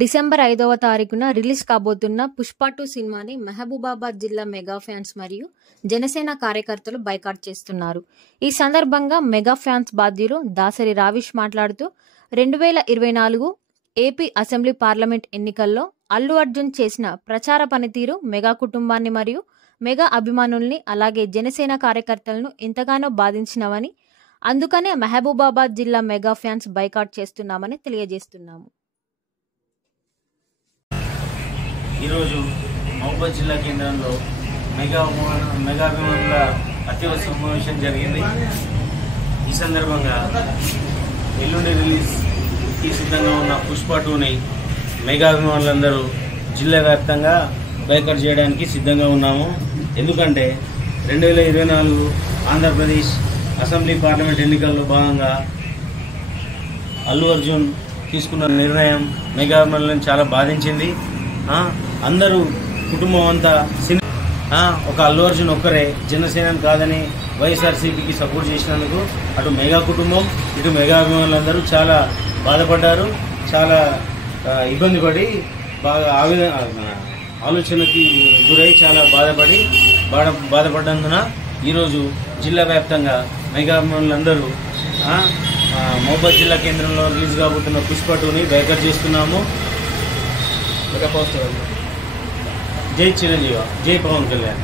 December 5వ తారీఖున release కాబోతున్న 'పుష్ప 2' సినిమాని మహబూబాబాద్ జిల్లా మెగా ఫ్యాన్స్ మరియు జనసేన కార్యకర్తలు బైకాట్ చేస్తున్నారు. ఈ సందర్భంగా మెగా ఫ్యాన్స్ బాధ్యులు దాసరి రావిష్ మాట్లాడుతూ 2024 ఏపీ అసెంబ్లీ పార్లమెంట్ ఎన్నికల్లో అల్లు అర్జున్ చేసిన ప్రచార పనితీరు మెగా కుటుంబాన్ని మరియు మెగా అభిమానుల్ని అలాగే జనసేన కార్యకర్తలను ఎంతగానో బాధించినవని, అందుకనే మహబూబాబాద్ జిల్లా మెగా ఫ్యాన్స్ బైకాట్ చేస్తున్నామని తెలియజేస్తున్నాము. ఈరోజు మహబూబాబాద్ జిల్లా కేంద్రంలో మెగా అభిమానుల అత్యవసర సమావేశం జరిగింది. ఈ సందర్భంగా ఎల్లుండి రిలీజ్కి సిద్ధంగా ఉన్న 'పుష్ప 2'ని మెగా అభిమానులందరూ జిల్లా వ్యాప్తంగా బైకాట్ చేయడానికి సిద్ధంగా ఉన్నాము. ఎందుకంటే 2024 ఆంధ్రప్రదేశ్ అసెంబ్లీ పార్లమెంట్ ఎన్నికల్లో భాగంగా అల్లు అర్జున్ తీసుకున్న నిర్ణయం మెగా అభిమానులను చాలా బాధించింది. అందరూ కుటుంబం అంతా ఒక అల్లు అర్జున్ ఒక్కరే జనసేన కాదని వైఎస్ఆర్సీపీకి సపోర్ట్ చేసినందుకు అటు మెగా కుటుంబం ఇటు మెగా అభిమానులందరూ చాలా బాధపడ్డారు. చాలా ఇబ్బంది పడి బాగా ఆలోచనకి గురై చాలా బాధపడ్డందున ఈరోజు జిల్లా వ్యాప్తంగా మెగా అభిమానులందరూ మహబూబాబాద్ జిల్లా కేంద్రంలో రిలీజ్ కాబోతున్న 'పుష్ప 2'ని బైకాట్ చేస్తున్నాము. జై చిరంజీవి, జై పవన్ కళ్యాణ్.